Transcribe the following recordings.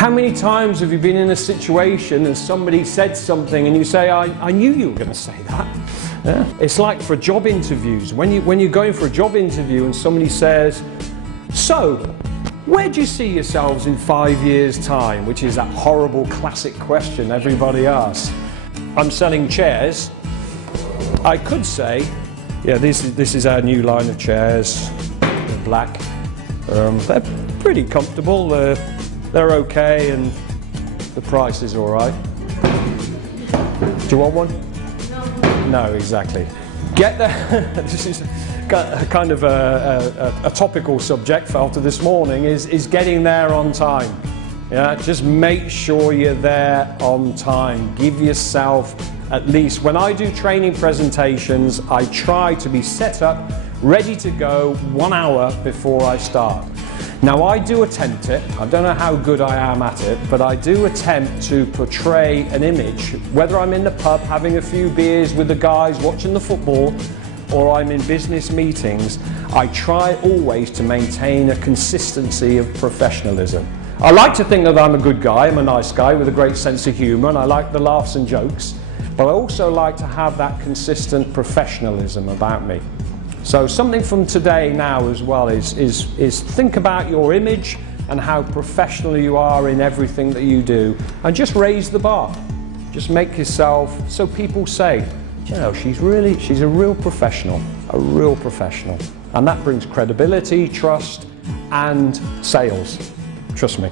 How many times have you been in a situation and somebody said something and you say, I knew you were going to say that? Yeah. It's like for job interviews. When you're going for a job interview and somebody says, so, where do you see yourselves in 5 years' time? Which is that horrible classic question everybody asks. I'm selling chairs. I could say, yeah, this is our new line of chairs. They're black. They're pretty comfortable. They're okay, and the price is all right. Do you want one? No, exactly. Get there. This is kind of a topical subject after this morning is getting there on time. Yeah, just make sure you're there on time. Give yourself at least, when I do training presentations, I try to be set up, ready to go 1 hour before I start. Now I do attempt it, I don't know how good I am at it, but I do attempt to portray an image, whether I'm in the pub having a few beers with the guys watching the football, or I'm in business meetings. I try always to maintain a consistency of professionalism. I like to think that I'm a good guy, I'm a nice guy with a great sense of humour, and I like the laughs and jokes, but I also like to have that consistent professionalism about me. So something from today now as well is think about your image and how professional you are in everything that you do, and just raise the bar. Just make yourself, so people say, you know, she's a real professional, and that brings credibility, trust, and sales. Trust me.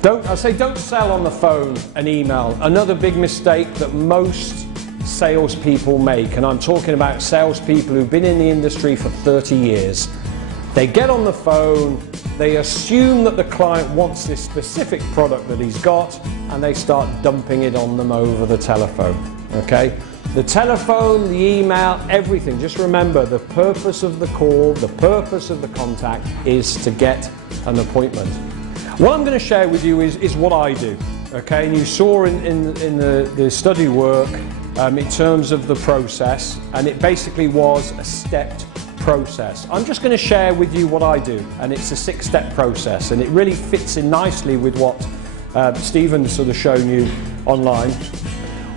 Don't sell on the phone and email. Another big mistake that most salespeople make, and I'm talking about salespeople who've been in the industry for 30 years. They get on the phone, they assume that the client wants this specific product that he's got, and they start dumping it on them over the telephone. Okay? The telephone, the email, everything. Just remember, the purpose of the call, the purpose of the contact is to get an appointment. What I'm going to share with you is what I do. Okay? And you saw in the study work in terms of the process, and it basically was a stepped process. I'm just going to share with you what I do, and it's a 6-step process, and it really fits in nicely with what Stephen's sort of shown you online.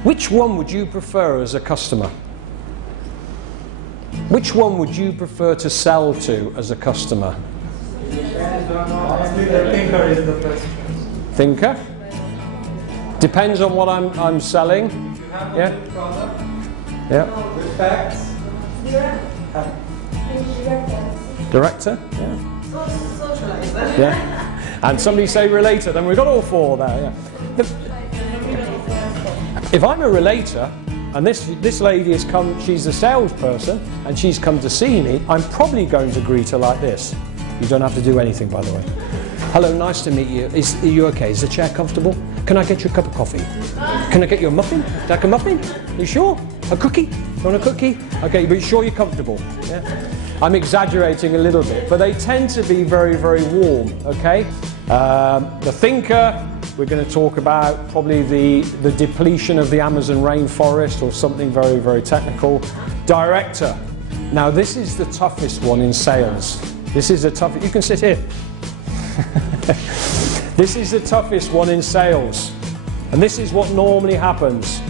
Which one would you prefer as a customer? Which one would you prefer to sell to as a customer? The thinker is the best. Thinker? Depends on what I'm selling. Yeah. Yeah. With facts. Director. Yeah. Yeah. And somebody say relator. Then we've got all 4 there. Yeah. If I'm a relator, and this lady has come, she's a salesperson, and she's come to see me, I'm probably going to greet her like this. You don't have to do anything, by the way. Hello, nice to meet you. Are you okay? Is the chair comfortable? Can I get you a cup of coffee? Can I get you a muffin? Like a muffin? You sure? A cookie? You want a cookie? Okay, but you sure you're comfortable? Yeah? I'm exaggerating a little bit, but they tend to be very, very warm, okay? The thinker, we're going to talk about probably the depletion of the Amazon rainforest, or something very, very technical. Director. Now this is the toughest one in sales. This is the toughest, you can sit here. This is the toughest one in sales, and this is what normally happens.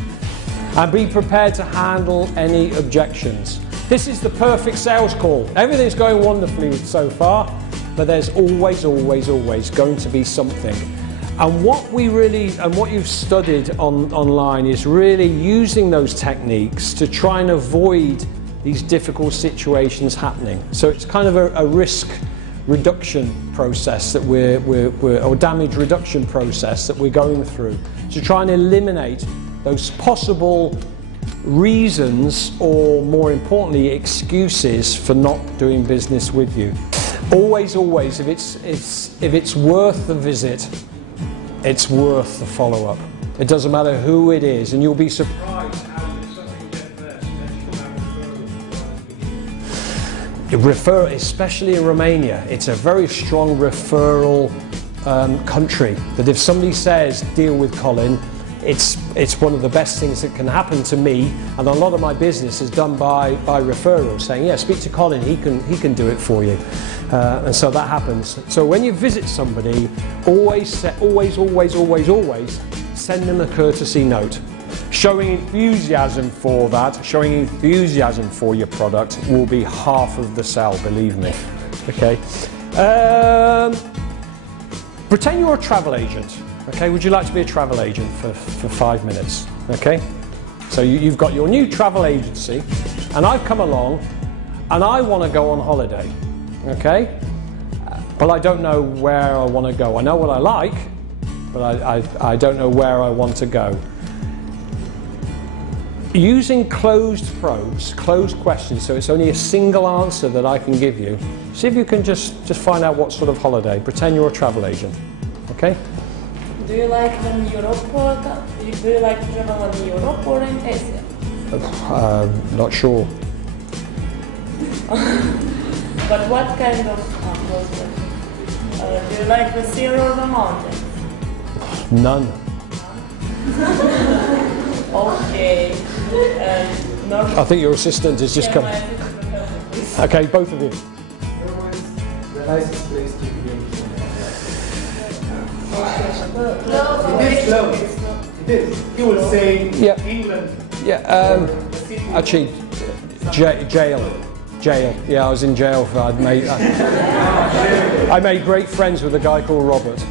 And be prepared to handle any objections. This is the perfect sales call. Everything's going wonderfully so far, but there's always, always, always going to be something. And what you've studied online is really using those techniques to try and avoid these difficult situations happening. So it's kind of a risk reduction process that or damage reduction process that we're going through to try and eliminate those possible reasons, or more importantly, excuses for not doing business with you. Always, always, if it's worth the visit, it's worth the follow-up. It doesn't matter who it is, and you'll be surprised how something gets there. Refer, especially in Romania, it's a very strong referral country. That if somebody says deal with Colin, it's one of the best things that can happen to me, and a lot of my business is done by referrals, saying, yeah, speak to Colin, he can do it for you. And so that happens. So when you visit somebody, always send them a courtesy note. Showing enthusiasm for that, showing enthusiasm for your product will be half of the sale, believe me. Okay. Pretend you're a travel agent. Okay, would you like to be a travel agent for 5 minutes? Okay. So you've got your new travel agency, and I've come along, and I want to go on holiday. Okay. But I don't know where I want to go. I know what I like, but I don't know where I want to go. Using closed probes, closed questions, so it's only a single answer that I can give you. See if you can just find out what sort of holiday. Pretend you're a travel agent. Okay? Do you like when Europe do you like to travel in Europe or in Asia? Not sure. But what kind of do you like the sea or the mountains? None. Okay. I think your assistant has just come. Okay, both of you. The nicest place to be. It is close. It is. You will say England. Yeah. Actually, jail. Yeah, I was in jail for. I made great friends with a guy called Robert.